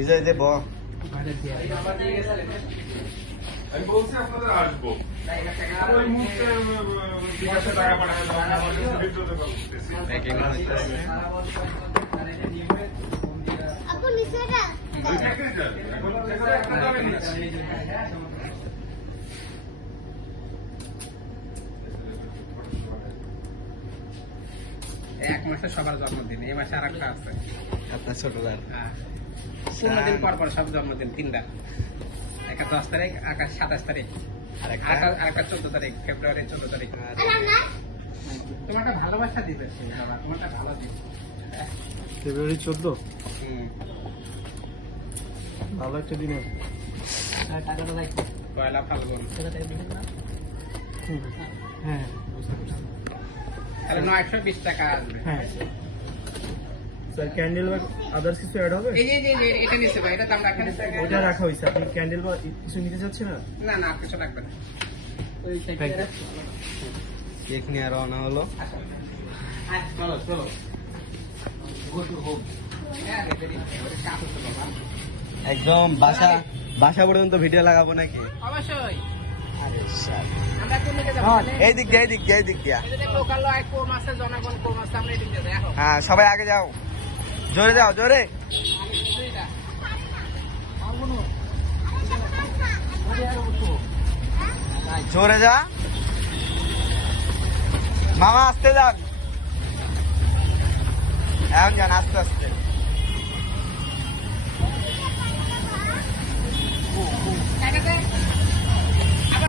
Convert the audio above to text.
বিজয় দেব আমি বলছি আপনাদের আসবো ওই মুহূর্তে বিকাশে টাকা পাঠাতে বিদ্যুতে বলতেছি আপু নিচে যা এখন যাবে নিচ্ছি এক মাসে সবার জন্মদিন, এই মাসে আর একটা আছে। আপনার ছোট ভাই হ্যাঁ, 15 দিন পর পর সব জন্মদিন, 3টা। একটা 10 তারিখ, একটা 27 তারিখ, আর একটা 14 তারিখ, ফেব্রুয়ারি 14 তারিখ। তোমারটা ভালোবাসা দিতে বাবা, তোমারটা ভালো দিতে। ফেব্রুয়ারি 14 হুম, ভালো একটা দিন আছে। পয়লা ফাল্গুন। হ্যাঁ বুঝতে পারছি। তাহলে 920 টাকা আসবে। হ্যাঁ স্যার ক্যান্ডেল বা আদার্স কিছু অ্যাড হবে? এই যে এটা নিচ্ছে ভাই, এটা দাম রাখা নিচ্ছে। ওটা রাখা হয়েছে, আপনি ক্যান্ডেল বা কিছু নিতে চাচ্ছেন না? না না, কিছু লাগবে না। কেক নিয়ে রওনা হলো চলো চলো, গো টু হোম। হ্যাঁ রেডি, কাপড় তো বাবা। একদম বাসা পর্যন্ত ভিডিও লাগাবো নাকি? অবশ্যই। আরে স্যার আমরা কোন দিকে যাবো? এই দিক দিয়া এই যে লোকাল লয় কোম আছে, জনগণ কোম আছে, আমরা এদিকে যাই। এখন হ্যাঁ সবাই আগে যাও, জোরে যাও জোরে, দুইটা জোরে যা মামা, আসতে যান, এখন যান আস্তে আস্তে। টাকা দে।